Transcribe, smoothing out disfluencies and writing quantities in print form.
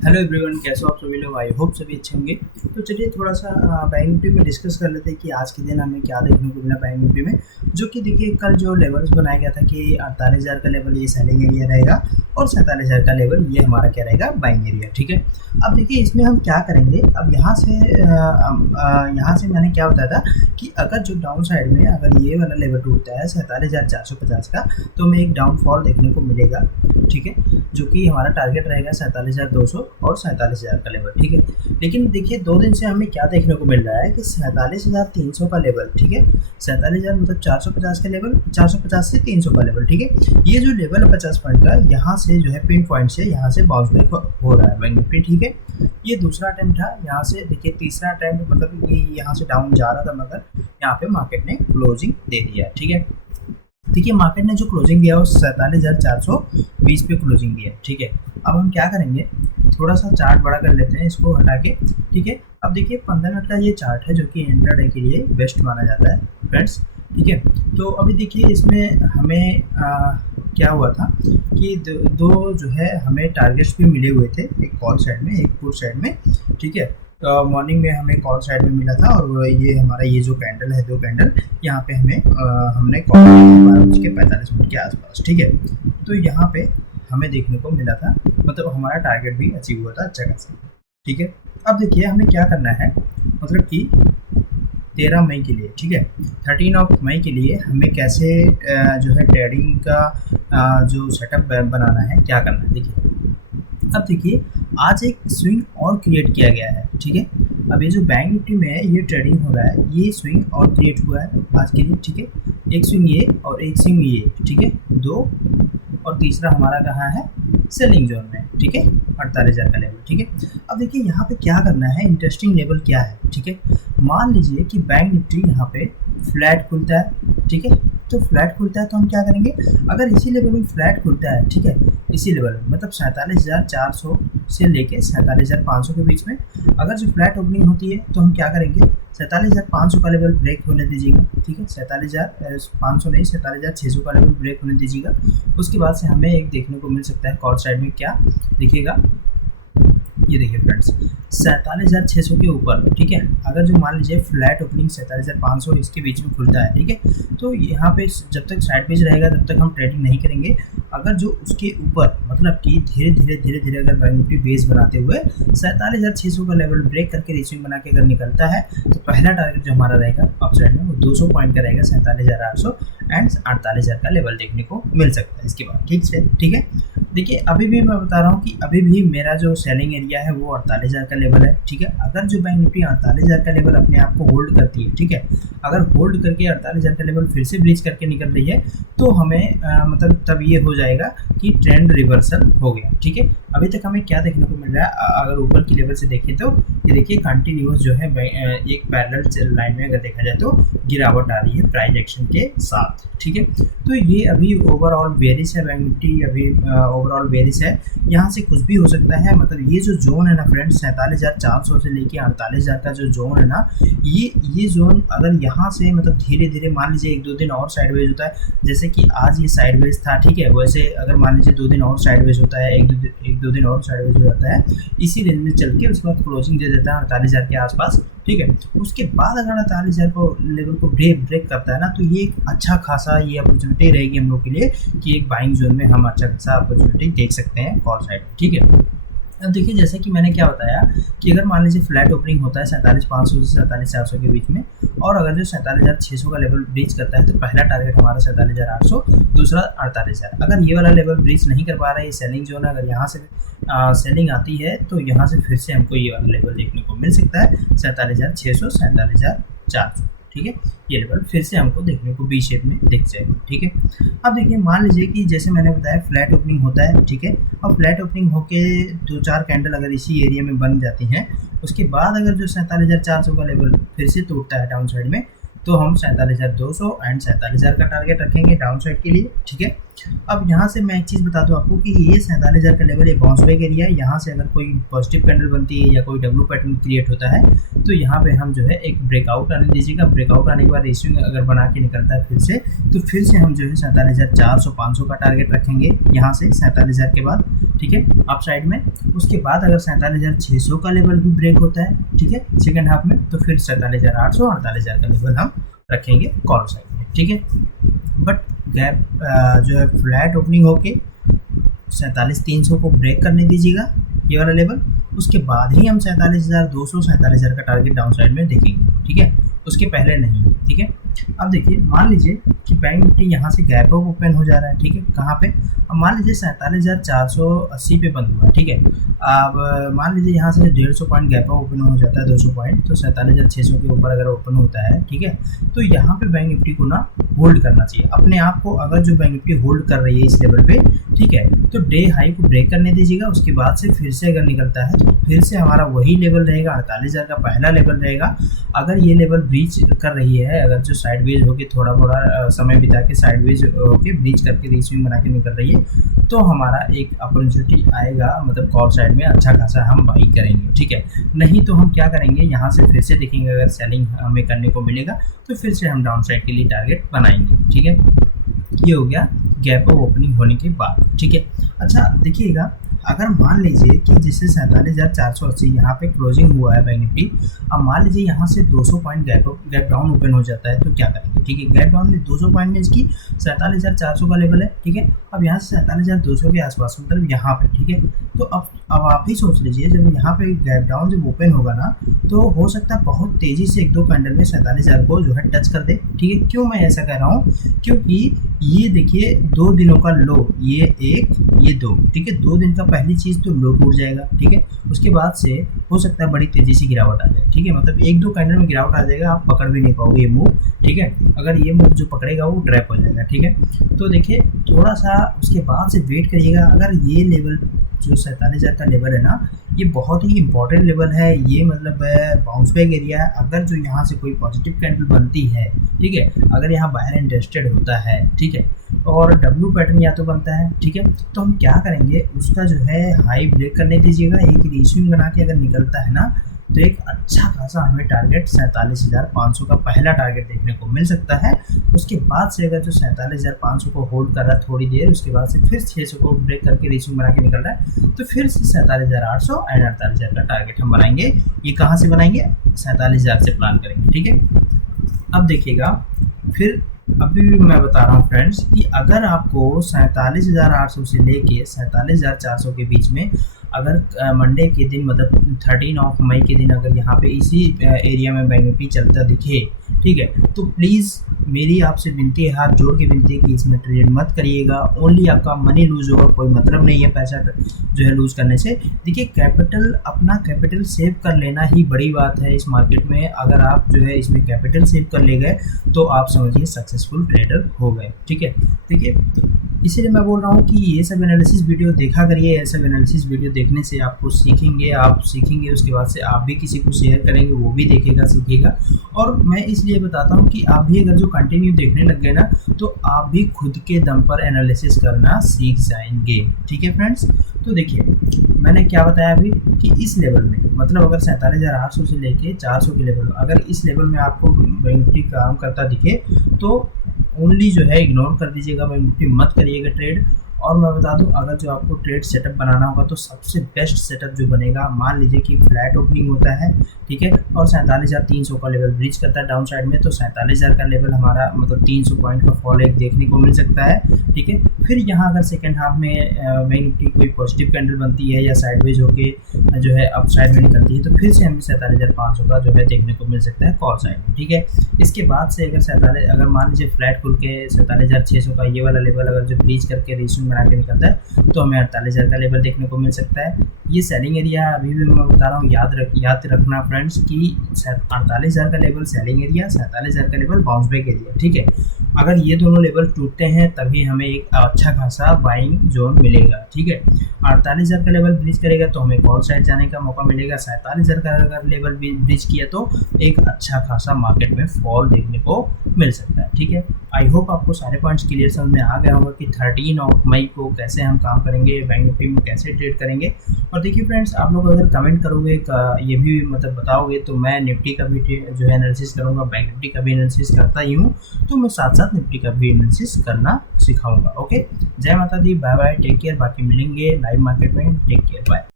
Hello everyone, कैसे हो आप सभी लोग। आई होप सभी अच्छे होंगे। तो चलिए थोड़ा सा बैंक निफ्टी में डिस्कस कर लेते हैं कि आज के दिन हमें क्या देखने को मिला बैंक निफ्टी में। जो कि देखिए कल जो लेवल्स बनाया गया था कि 48,000 का लेवल ये सेलिंग एरिया रहेगा और 47,000 का लेवल ये हमारा क्या रहेगा, बाइंग एरिया। ठीक है, अब देखिए इसमें हम क्या करेंगे। अब यहाँ से मैंने क्या बताया था कि अगर जो डाउन साइड में अगर ये वाला लेवल टूटता है 47,450 का, तो हमें एक डाउनफॉल देखने को मिलेगा। ठीक है, जो कि हमारा टारगेट रहेगा 47,200 और 47,000 का लेवल। ठीक है, लेकिन देखिए 2 दिन से हमें क्या देखने को मिल रहा है कि 47,300 का लेवल। ठीक है, 47,000 मतलब 450 का लेवल, 450 से 300 का लेवल। ठीक है, ये जो लेवल है 50 पॉइंट का, यहाँ से जो है पिन पॉइंट से यहाँ से बाउंस बैक हो रहा है बैंक निफ्टी। ठीक है, ये दूसरा अटेम्प्ट था। यहाँ से देखिए तीसरा अटेम्प्ट मतलब ये यहाँ से डाउन जा रहा था, मगर यहाँ पे मार्केट ने क्लोजिंग दे दिया। ठीक है, देखिए मार्केट ने जो क्लोजिंग दिया वो 47,420 पे क्लोजिंग दिया। ठीक है, अब हम क्या करेंगे, थोड़ा सा चार्ट बड़ा कर लेते हैं इसको हटा के। ठीक है, अब देखिए 15 मिनट का ये चार्ट है जो कि इंट्राडे के लिए बेस्ट माना जाता है फ्रेंड्स। ठीक है, तो अभी देखिए इसमें हमें क्या हुआ था कि दो जो है हमें टारगेट्स भी मिले हुए थे, एक कॉल साइड में एक पुट साइड में। ठीक है, तो मॉर्निंग में हमें कॉल साइड में मिला था और ये हमारा ये जो कैंडल है, दो कैंडल यहाँ पे हमने कॉल 12:45 के आसपास। ठीक है, तो यहाँ पे हमें देखने को मिला था, मतलब हमारा टारगेट भी अचीव हुआ था अच्छा खासा। ठीक है, अब देखिए हमें क्या करना है, मतलब कि 13 मई के लिए, ठीक है 13 मई के लिए हमें कैसे जो है ट्रेडिंग का जो सेटअप बनाना है, क्या करना है। देखिए अब देखिए आज एक स्विंग और क्रिएट किया गया है। ठीक है, अब ये जो बैंक निफ्टी में है ये ट्रेडिंग हो रहा है, ये स्विंग और क्रिएट हुआ है आज के लिए। ठीक है, एक स्विंग ये और एक स्विंग ये। ठीक है, दो, और तीसरा हमारा कहाँ है, सेलिंग जोन में। ठीक है, 48,000 का लेवल। ठीक है, अब देखिए यहाँ पे क्या करना है, इंटरेस्टिंग लेवल क्या है। ठीक है, मान लीजिए कि बैंक निफ्टी यहाँ पे फ्लैट खुलता है। ठीक है, तो फ्लैट खुलता है तो हम क्या करेंगे, अगर इसी लेवल में फ्लैट खुलता है, ठीक है इसी लेवल में मतलब 47,400 से लेके 47,500 के बीच में अगर जो फ्लैट ओपनिंग होती है तो हम क्या करेंगे, 47,500 का लेवल ब्रेक होने दीजिएगा। ठीक है, 47,500 नहीं 47,600 का लेवल ब्रेक होने दीजिएगा। उसके बाद से हमें एक देखने को मिल सकता है कॉल साइड में, क्या देखिएगा, ये देखिए फ्रेंड्स 47,600 के ऊपर। ठीक है, अगर जो मान लीजिए फ्लैट ओपनिंग 47,500 इसके बीच में खुलता है, ठीक है, तो यहाँ पे जब तक साइड पेज रहेगा तब तक हम ट्रेडिंग नहीं करेंगे। अगर जो उसके ऊपर मतलब कि धीरे धीरे अगर बैंक निफ्टी बेस बनाते हुए 47,600 का लेवल ब्रेक करके रेसिंग बना के अगर निकलता है तो पहला टारगेट जो हमारा रहेगा अप साइड में वो 200 पॉइंट का रहेगा, 47,800 एंड 48,000 का लेवल देखने को मिल सकता है इसके बाद। ठीक है, ठीक है, देखिए अभी भी मैं बता रहा हूँ कि अभी भी मेरा जो सेलिंग एरिया है वो 48,000 का लेवल है। ठीक है, अगर जो बैंक निफ्टी 48,000 का लेवल अपने आप को होल्ड करती है, ठीक है, अगर होल्ड करके 48,000 का लेवल फिर से ब्रीच करके निकल रही है तो हमें मतलब तब ये हो जाएगा कि ट्रेंड रिवर्सल हो गया। ठीक है, अभी तक हमें क्या देखने को मिल रहा है, अगर ऊपर की लेवल से देखें तो ये देखिए कंटिन्यूस जो है एक पैरेलल लाइन में अगर देखा जाए तो गिरावट आ रही है प्राइस एक्शन के साथ। ठीक है, तो ये अभी ओवरऑल बेरिश है, बैंक निफ्टी अभी ओवरऑल बेरिश है, यहाँ से कुछ भी हो सकता है। मतलब ये जो जोन है ना फ्रेंड्स 47,400 से लेके 48,000 का जो जोन है ना, ये जोन अगर यहाँ से मतलब धीरे धीरे मान लीजिए 1-2 दिन और साइडवेज होता है, जैसे कि आज ये साइडवेज था, ठीक है, वैसे अगर मान लीजिए 2 दिन और साइडवेज होता है, एक दो दिन और साइडवेज हो जाता है इसी रेंज में चल के उसके बाद क्लोजिंग दे देता है 48,000 के आसपास। ठीक है, उसके बाद अगर 48,000 को लेवल को ब्रेक करता है ना, तो ये एक अच्छा खासा ये अपॉर्चुनिटी रहेगी हम लोग के लिए कि एक बाइंग जोन में हम अच्छा खासा अपॉर्चुनिटी देख सकते हैं कॉल साइड। ठीक है, अब देखिए जैसे कि मैंने क्या बताया कि अगर मान लीजिए फ्लैट ओपनिंग होता है 47,500 से 47,400 के बीच में, और अगर जो 47,600 का लेवल ब्रीच करता है तो पहला टारगेट हमारा 47,800, दूसरा 48,000। अगर ये वाला लेवल ब्रीच नहीं कर पा रहा है, ये सेलिंग जोन है, अगर यहाँ से सेलिंग आती है तो यहाँ से फिर से हमको ये वाला लेवल देखने को मिल सकता है 47,600 47,400। ठीक है, ये लेवल फिर से हमको देखने को बी शेप में दिख जाएगा। ठीक है, अब देखिए मान लीजिए कि जैसे मैंने बताया फ्लैट ओपनिंग होता है, ठीक है, अब फ्लैट ओपनिंग होके 2-4 कैंडल अगर इसी एरिया में बन जाती हैं, उसके बाद अगर जो 47,400 का लेवल फिर से टूटता है डाउन साइड में, तो हम 47,200 एंड 47,000 का टारगेट रखेंगे डाउन साइड के लिए। ठीक है, अब यहाँ से मैं एक चीज़ बता दूँ आपको कि ये 47,000 का लेवल, ये बाउंस बैक एरिया है। यहाँ से अगर कोई पॉजिटिव कैंडल बनती है या कोई डब्ल्यू पैटर्न क्रिएट होता है तो यहाँ पे हम जो है एक ब्रेकआउट आने दीजिएगा। ब्रेकआउट आने के बाद रेशिंग अगर बना के निकलता है फिर से, तो फिर से हम जो है 47,400 500 का टारगेट रखेंगे यहाँ से 47,000 के बाद, ठीक है, अप साइड में। उसके बाद अगर 47,600 का लेवल भी ब्रेक होता है, ठीक है, सेकेंड हाफ में, तो फिर 47,800 48,000 का लेवल हम रखेंगे कॉल साइड में, ठीक है। बट गैप जो है फ्लैट ओपनिंग होके 47,300 को ब्रेक करने दीजिएगा, ये वाला लेवल। उसके बाद ही हम 47,200 47,000 का टारगेट डाउन साइड में देखेंगे, ठीक है, उसके पहले नहीं, ठीक है। अब देखिए, मान लीजिए कि बैंक निफ्टी यहाँ से गैप अप ओपन हो जा रहा है, ठीक है, कहाँ पे, अब मान लीजिए 47,480 पे बंद हुआ है, ठीक है। अब मान लीजिए यहाँ से 150 पॉइंट गैप अप ओपन हो जाता है, 200 पॉइंट, तो 47,600 के ऊपर अगर ओपन होता है, ठीक है, तो यहाँ पे बैंक निफ्टी को ना होल्ड करना चाहिए अपने आप को। अगर जो बैंक निफ्टी होल्ड कर रही है इस लेवल पे, ठीक है, तो डे हाई को ब्रेक करने दीजिएगा। उसके बाद से फिर से अगर निकलता है तो फिर से हमारा वही लेवल रहेगा, 48,000 का पहला लेवल रहेगा। अगर ये लेवल ब्रीच कर रही है, अगर जो साइडवेज होके थोड़ा समय बिता के साइडवेज होके ब्रीच करके रीस्विंग बना के निकल रही है, तो हमारा एक अपॉर्चुनिटी आएगा, मतलब कॉल साइड में अच्छा खासा हम बाई करेंगे, ठीक है। नहीं तो हम क्या करेंगे, यहाँ से फिर से देखेंगे, अगर सेलिंग हमें करने को मिलेगा तो फिर से हम डाउन साइड के लिए टारगेट बनाएंगे, ठीक है। ये हो गया गैप अप ओपनिंग होने के बाद, ठीक है। अच्छा देखिएगा, अगर मान लीजिए कि जैसे 47,480 यहाँ पे क्लोजिंग हुआ है बैंक निफ्टी, अब मान लीजिए यहाँ से 200 पॉइंट गैप डाउन ओपन हो जाता है, तो क्या करेंगे, ठीक है। गैप डाउन में 200 पॉइंट मीन्स की 47,400 का लेवल है, ठीक है। अब यहाँ से 47,200 के आसपास, मतलब यहाँ पे, ठीक है। तो अब आप ही सोच लीजिए, जब यहाँ पे गैप डाउन जब ओपन होगा ना, तो हो सकता है बहुत तेज़ी से 1-2 कैंडल में 47,000 को जो है टच कर दे, ठीक है। क्यों मैं ऐसा कह रहा हूँ, क्योंकि ये देखिए 2 दिनों का लो, ये 1 ये 2, ठीक है। 2 दिन का पहली चीज़ तो लो टूट जाएगा, ठीक है। उसके बाद से हो सकता है बड़ी तेज़ी से गिरावट आ जाए, ठीक है, मतलब 1-2 कैंडल में गिरावट आ जाएगा, आप पकड़ भी नहीं पाओगे ये मूव, ठीक है। अगर ये मूव जो पकड़ेगा वो ड्रैप हो जाएगा, ठीक है। तो देखिए थोड़ा सा उसके बाद से वेट करिएगा। अगर ये लेवल जो 47,000 का लेवल है ना, ये बहुत ही इंपॉर्टेंट लेवल है, ये मतलब बाउंस बैक एरिया है। अगर जो यहाँ से कोई पॉजिटिव कैंडल बनती है, ठीक है, अगर यहाँ बायर इंटरेस्टेड होता है, ठीक है, और डब्ल्यू पैटर्न या तो बनता है, ठीक है, तो हम क्या करेंगे, उसका जो है हाई ब्रेक करने दीजिएगा। एक रीस्विंग बना के अगर निकलता है ना, तो एक अच्छा खासा हमें टारगेट 47,500 का पहला टारगेट देखने को मिल सकता है। उसके बाद से अगर जो 47,500 को होल्ड कर रहा है थोड़ी देर, उसके बाद से फिर 600 को ब्रेक करके रीचिंग बना के निकल रहा है, तो फिर से 47,800 एंड 48,000 का टारगेट हम बनाएंगे। ये कहाँ से बनाएंगे, 47,000 से प्लान करेंगे, ठीक है। अब देखिएगा, फिर अभी भी मैं बता रहा हूँ फ्रेंड्स कि अगर आपको 47,800 से लेके 47,400 के बीच में अगर मंडे के दिन, मतलब 13 मई के दिन, अगर यहाँ पे इसी एरिया में बैंक निफ्टी चलता दिखे, ठीक है, तो प्लीज़ मेरी आपसे विनती है, हाथ जोड़ के विनती है कि इसमें ट्रेड मत करिएगा। ओनली आपका मनी लूज़ होगा, कोई मतलब नहीं है पैसा जो है लूज़ करने से। देखिए अपना कैपिटल सेव कर लेना ही बड़ी बात है इस मार्केट में। अगर आप जो है इसमें कैपिटल सेव कर ले गए तो आप समझिए सक्सेसफुल ट्रेडर हो गए, ठीक है। देखिए इसीलिए मैं बोल रहा हूँ कि ये सब एनालिसिस वीडियो देखा करिए। ये सब एनालिसिस वीडियो देखने से आपको आप सीखेंगे, उसके बाद से आप भी किसी को शेयर करेंगे, वो भी देखेगा सीखेगा। और मैं इसलिए बताता हूँ कि आप भी अगर जो कंटिन्यू देखने लग गए ना, तो आप भी खुद के दम पर एनालिसिस करना सीख जाएंगे, ठीक है फ्रेंड्स। तो देखिए मैंने क्या बताया अभी कि इस लेवल में, मतलब अगर 47,800 से लेके 400 के लेवल, अगर इस लेवल में आपको बैंक निफ्टी काम करता दिखे तो ओनली जो है इग्नोर कर दीजिएगा, बैंक निफ्टी मत करिएगा ट्रेड। और मैं बता दूं, अगर जो आपको ट्रेड सेटअप बनाना होगा तो सबसे बेस्ट सेटअप जो बनेगा, मान लीजिए कि फ्लैट ओपनिंग होता है, ठीक है, और 47,300 का लेवल ब्रीच करता है डाउन साइड में, तो 47,000 का लेवल हमारा, मतलब 300 पॉइंट का फॉल एक देखने को मिल सकता है, ठीक है। फिर यहाँ अगर सेकेंड हाफ में बैंक निफ्टी कोई पॉजिटिव कैंडल बनती है या साइडवेज होके जो है अप साइड में निकलती है, तो फिर से हमें 47,500 का जो है देखने को मिल सकता है कॉल साइड में, ठीक है। इसके बाद से अगर मान लीजिए फ्लैट खुल के 47,600 का ये वाला लेवल अगर जो ब्रीच करके रीचिंग बना बना के निकलता है तो हमें 48,000 का लेवल देखने को मिल सकता है। ये सेलिंग एरिया अभी भी मैं बता रहा हूँ, याद रखना फ्रेंड्स कि 48,000 का लेवल सेलिंग एरिया, 47,000 का लेवल बाउंस बैक एरिया, ठीक है। अगर ये दोनों लेवल टूटते हैं तभी हमें एक अच्छा खासा बाइंग जोन मिलेगा, ठीक है। 48,000 का लेवल ब्रीच करेगा तो हमें कॉल साइड जाने का मौका मिलेगा। 47,000 का अगर लेवल ब्रीच किया तो एक अच्छा खासा मार्केट में फॉल देखने को मिल सकता है, ठीक है। आई होप आपको सारे पॉइंट्स क्लियर समझ में आ गया होगा कि 13 मई को कैसे हम काम करेंगे, बैंक निफ्टी में कैसे ट्रेड करेंगे। और देखिए फ्रेंड्स, आप लोग अगर कमेंट करोगे, ये भी मतलब बताओगे तो मैं निफ्टी का भी जो है एनालिसिस करूँगा, बैंक निफ्टी का भी एनालिसिस करता ही हूँ, तो मैं साथ साथ निफ्टी का भी एनालिसिस करना सिखाऊंगा। ओके, जय माता दी, बाय बाय, टेक केयर। बाकी मिलेंगे लाइव मार्केट में, टेक केयर, बाय।